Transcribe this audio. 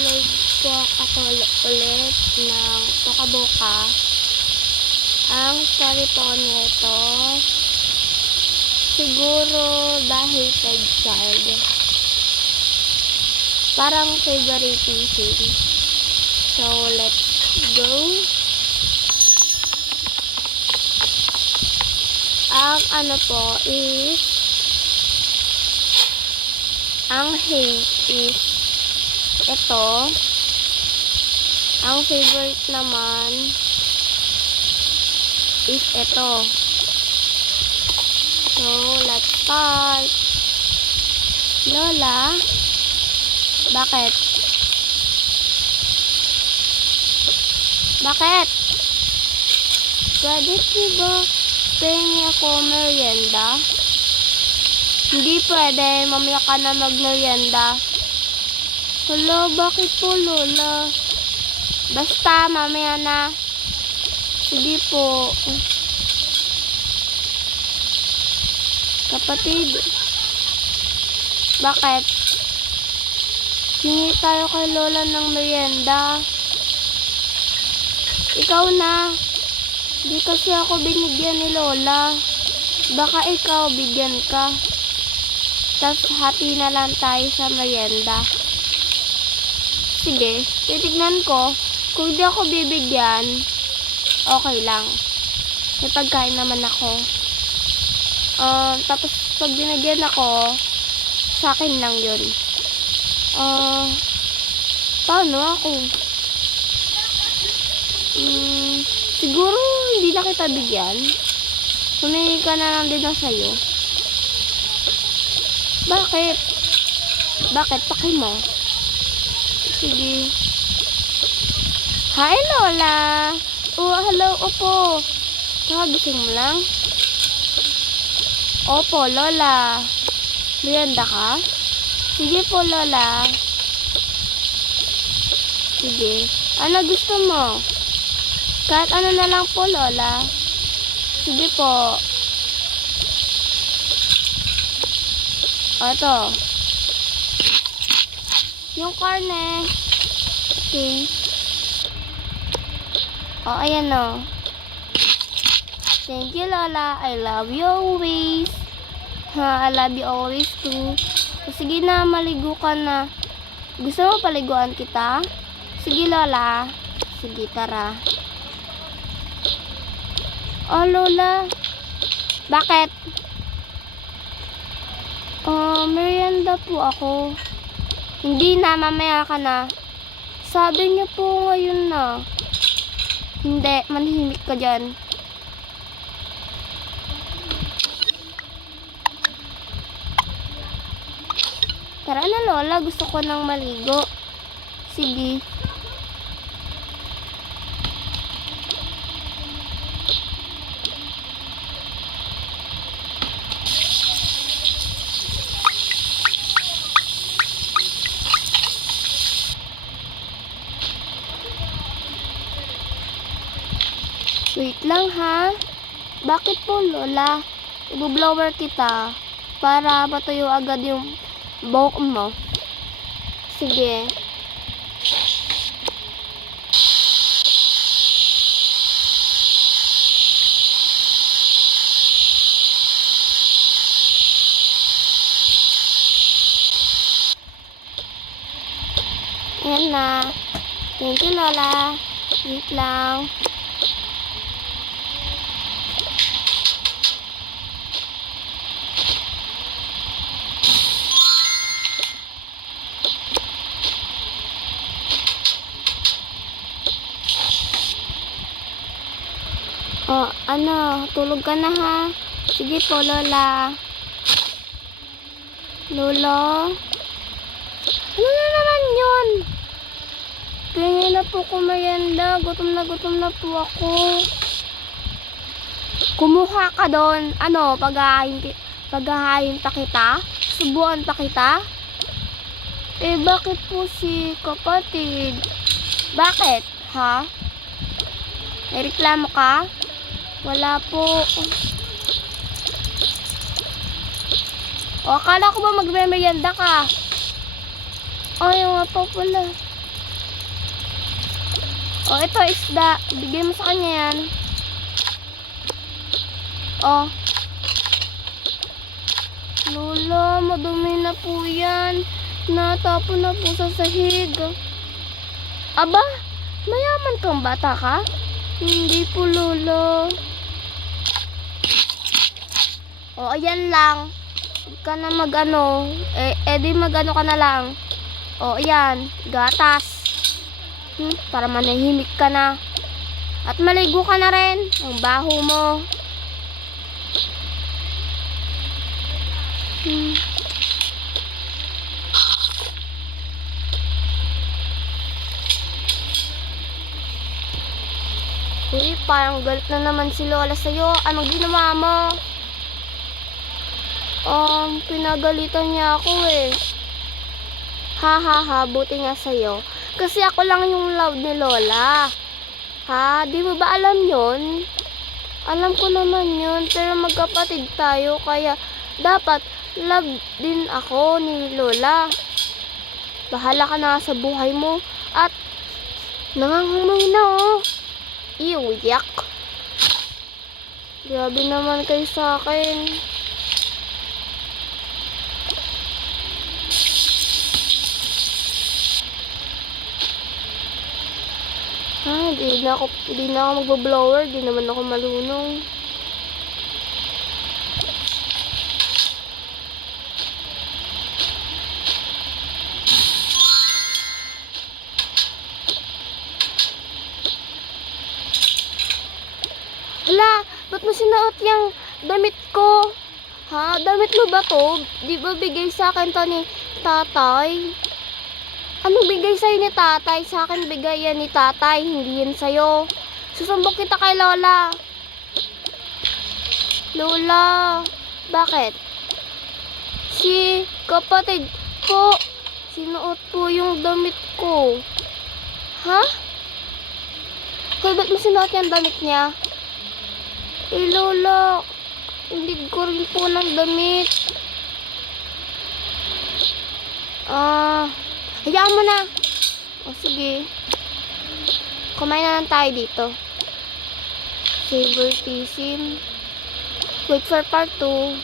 mag-upload po ako ulit ng Tokaboka. Ang story po nito, siguro dahil third child. Parang favoritism. So, let's go. Ang ano po is, ang hate is ito. Ang favorite naman is ito. So, let's start. Lola, bakit? Bakit? Pwede ba pengi ako merienda? Hindi pwede, mamaya ka na mag-merienda. Hala, bakit po, Lola? Basta, mamaya na. Sige po. Kapatid, bakit? Hingi tayo kay Lola ng merienda. Ikaw na. Di kasi ako binigyan ni Lola. Baka ikaw bigyan ka. Tapos hati na lang tayo sa merienda. Sige, titignan ko. Kung di ako bibigyan, okay lang. May pagkain naman ako. Tapos pag binigyan ako, sa akin lang yun. Paano ako? Siguro hindi na kita bigyan. Humingi ka na lang din na sa'yo. Bakit? Bakit? Paki mo. Sige. Hi, Lola. Oh, hello, opo. Kakagising mo lang? Opo, Lola. Merienda ka? Sige po, Lola. Sige. Ano gusto mo? Kahit ano na lang po, Lola. Sige po. Ito. Yung karne. Okay. Ayan o. Thank you, Lola. I love you always. I love you always too. Sige na, maligo ka na. Gusto mo paliguan kita? Sige, Lola. Sige, tara. Oh, Lola. Bakit? Merienda po ako. Hindi na, mamaya ka na. Sabi niyo po ngayon na. Hindi, manhimik ka dyan. Tara na, Lola, gusto ko nang maligo. Sige. Wait lang ha. Bakit po, Lola? I-blower kita para matuyo agad yung buhok mo. Sige. Ayan na. Thank you, Lola. Wait lang. Ano, tulog ka na ha? Sige po, Lola. Lolo? Ano na naman yun? Kaya na po kumayanda. Gutom na po ako. Kumuha ka doon. Ano, paghahain pa kita? Subuan pa kita? Bakit po si kapatid? Bakit, ha? May reklamo ka? Wala po. O, akala ko ba magme-merienda ka? Ay, nga pa pala. O, ito, isda. Bigay mo sa kanya yan. O. Lola, madumi na po yan. Natapon na po sa sahig. Aba, mayaman kang bata ka? Hindi po, Lola. O, ayan lang. Huwag ka na mag-ano. Di mag-ano ka na lang. O, ayan. Gatas. Para manahimik ka na. At maligo ka na rin. Ang baho mo. Uy, parang galit na naman si Lola sa'yo. Anong ginawa mo? Pinagalitan niya ako eh. Ha, buti nga sa'yo. Kasi ako lang yung love ni Lola. Ha? Di mo ba alam yun? Alam ko naman yun. Pero magkapatid tayo. Kaya dapat love din ako ni Lola. Bahala ka na sa buhay mo. At nangangamoy na oh. Ew, yak. Grabe naman kayo sa akin. Di na ako magbo-blower. Di naman ako malunong. Hala, ba't mo sinuot yung damit ko? Ha? Damit mo ba to? Di ba bigay sa akin to ni tatay? Anong bigay sa'yo ni tatay? Sa akin bigay yan ni tatay, hindi yan sa'yo. Susumbok kita kay Lola. Lola, bakit? Si kapatid ko, sinuot po yung damit ko. Ha? Hoy, ba't mo sinuot yung damit niya? Lola, hindi ko rin po ng damit. Hayaan mo na. O, sige. Kumain na lang tayo dito. Favoritism. Wait for part 2.